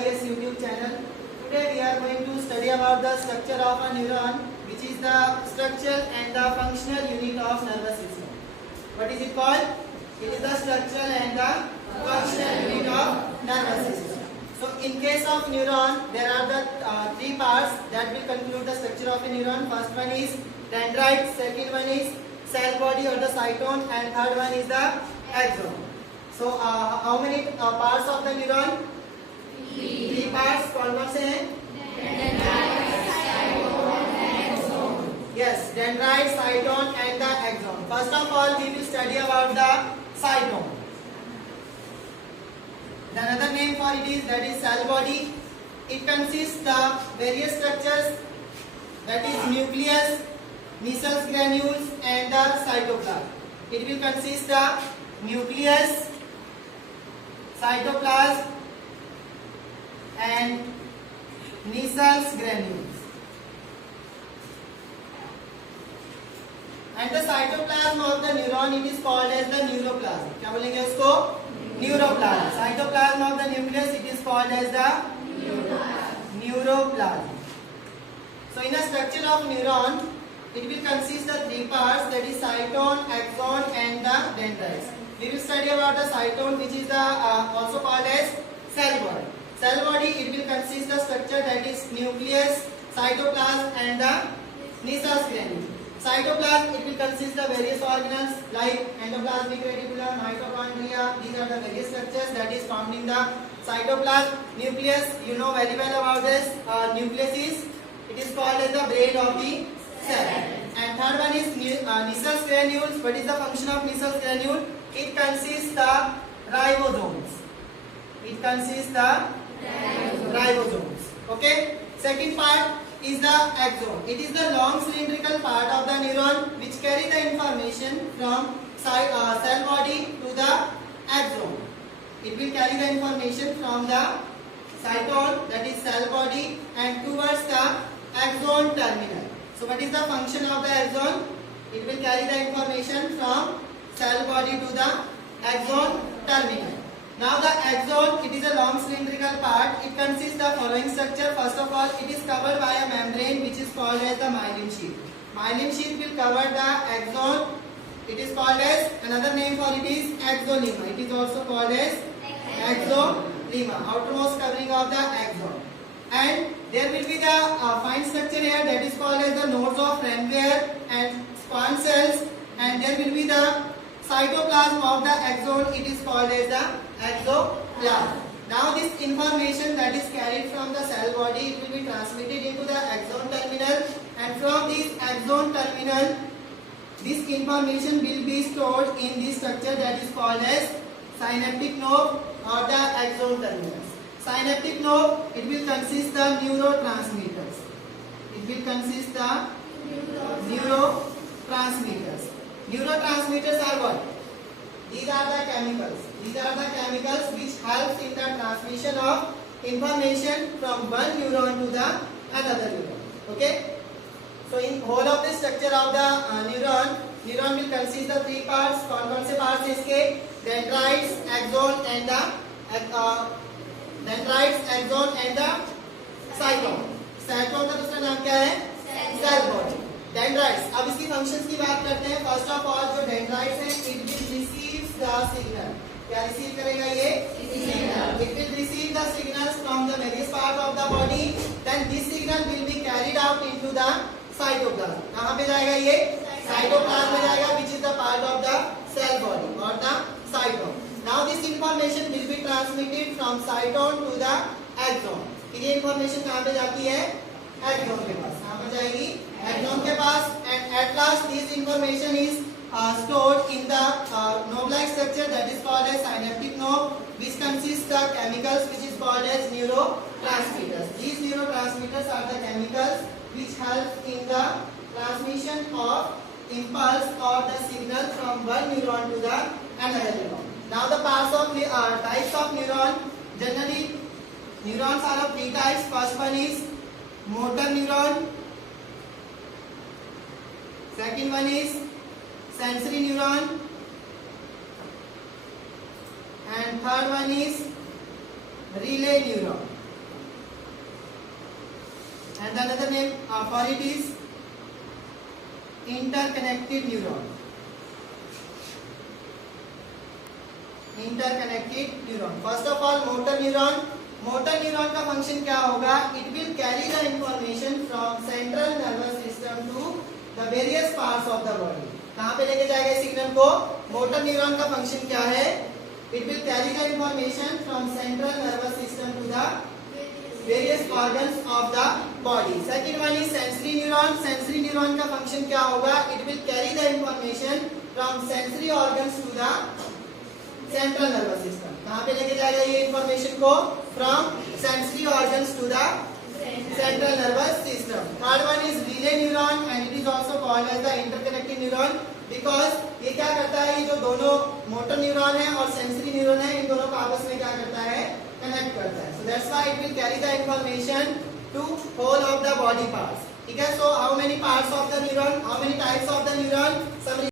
IAS YouTube channel. Today we are going to study about the structure of a neuron, which is the structural and the functional unit of nervous system. What is it called? It is the structural and the functional unit of nervous system. So in case of neuron, there are the three parts that will conclude the structure of a neuron. First one is dendrite, second one is cell body or the cytone, and third one is the axon. So how many parts of the neuron? Three parts. कौन-कौन से हैं? Yes, dendrite, cytone, and the axon. First of all, we will study about the cytone. The another name for it is that is cell body. It consists of various structures, that is nucleus, Nissal's granules, and the cytoplasm. It will consist of nucleus, cytoplasm, and Nissal's granules. And the cytoplasm of the neuron, it is called as the neuroplasm. क्या बोलेंगे उसको? Neuroplasm. Cytoplasm of the nucleus, it is called as the neuroplasm. So in a structure of neuron, it will consist of three parts, that is cytone, axon, and the dendrites. We will study about the cytone, which is the also called as cell body. Cell body, it will consist of structure that is nucleus, cytoplasm, and the Nissal's granule. Cytoplasm, it will consist of various organelles like endoplasmic reticulum, mitochondria. These are the various structures that is found in the cytoplasm. Nucleus, you know very well about this. Nucleus is, it is called as the brain of the cell. And third one is Nissal's granules. What is the function of Nissal's granule? It consists of ribosomes. It consists of ribosomes. Okay. Second part is the axon. It is the long cylindrical part of the neuron which carry the information from cell body to the axon. It will carry the information from the cytone, that is cell body, and towards the axon terminal. So what is the function of the axon? It will carry the information from cell body to the axon terminal. Now the axon, it is a long cylindrical part. It consists of following structure. First of all, it is covered by a membrane which is called as the myelin sheath. Myelin sheath will cover the axon. It is called as, another name for it is axonema. It is also called as axonema, outermost covering of the axon. And there will be the fine structure here that is called as the nodes of Ranvier and Schwann cells, and there will be the cytoplasm of the axon. It is called as the axoplasm. Now this information that is carried from the cell body, it will be transmitted into the axon terminal, and from this axon terminal, this information will be stored in this structure that is called as synaptic knob or the axon terminals. Synaptic knob, it will consist of neurotransmitters. It will consist of neurotransmitters. Neurotransmitters are what? These are the chemicals. These are the chemicals which helps in the transmission of information from one neuron to the another neuron. Okay? So in whole of the structure of the neuron will consist of three parts. कौन-कौन से parts हैं इसके? Dendrites, axon, and the dendrites, axon, and the cytone. Cytone का दूसरा नाम क्या है? Cell body. Dendrites. अब इसकी functions की बात करते हैं. First of all, जो dendrites हैं, it will receive the signal. क्या receive करेगा ये? Signal. It will receive the signals from the various parts of the body. Then this signal will be carried out into the cytoplasm. कहाँ पे जाएगा ये? Cytoplasm में जाएगा, which is the part of the cell body or the cytone. Now this information will be transmitted from cytone to the axon. ये information कहाँ पे जाती है? Axon के पास. कहाँ पे जाएगी? Axon के पास. And at last this information is stored in the knob-like structure that is called as synaptic knob, which consists of chemicals which is called as neurotransmitters. These neurotransmitters are the chemicals which help in the transmission of impulse or the signal from one neuron to the another neuron. Now the parts of types of neuron. Generally, neurons are of three types. First one is motor neuron. Second one is sensory neuron, and third one is relay neuron. and the another name for it is interconnected neuron. Interconnected neuron. First of all, motor neuron. Motor neuron का function क्या होगा? It will carry the information from central nervous system to the various parts of the body. कहां पे लेके जाएगा signal को? Motor neuron का function क्या है? It will carry the information from central nervous system to the various organs of the body. Second one is sensory neuron. Sensory neuron का function क्या होगा? It will carry the information from sensory organs to the central nervous system. कहां पे लेके जाएगा ये information को? From sensory organs to the central nervous system. Third one is relay neuron and it is also called as the interconnected neuron because ये क्या करता है? ये जो दोनों मोटर न्यूरॉन है और सेंसरी न्यूरॉन है, इन दोनों को आपस में क्या करता है? कनेक्ट करता है. So that's why it will carry the information to whole of the body parts. ठीक है. So how many parts of the neuron? How many types of the neuron? Some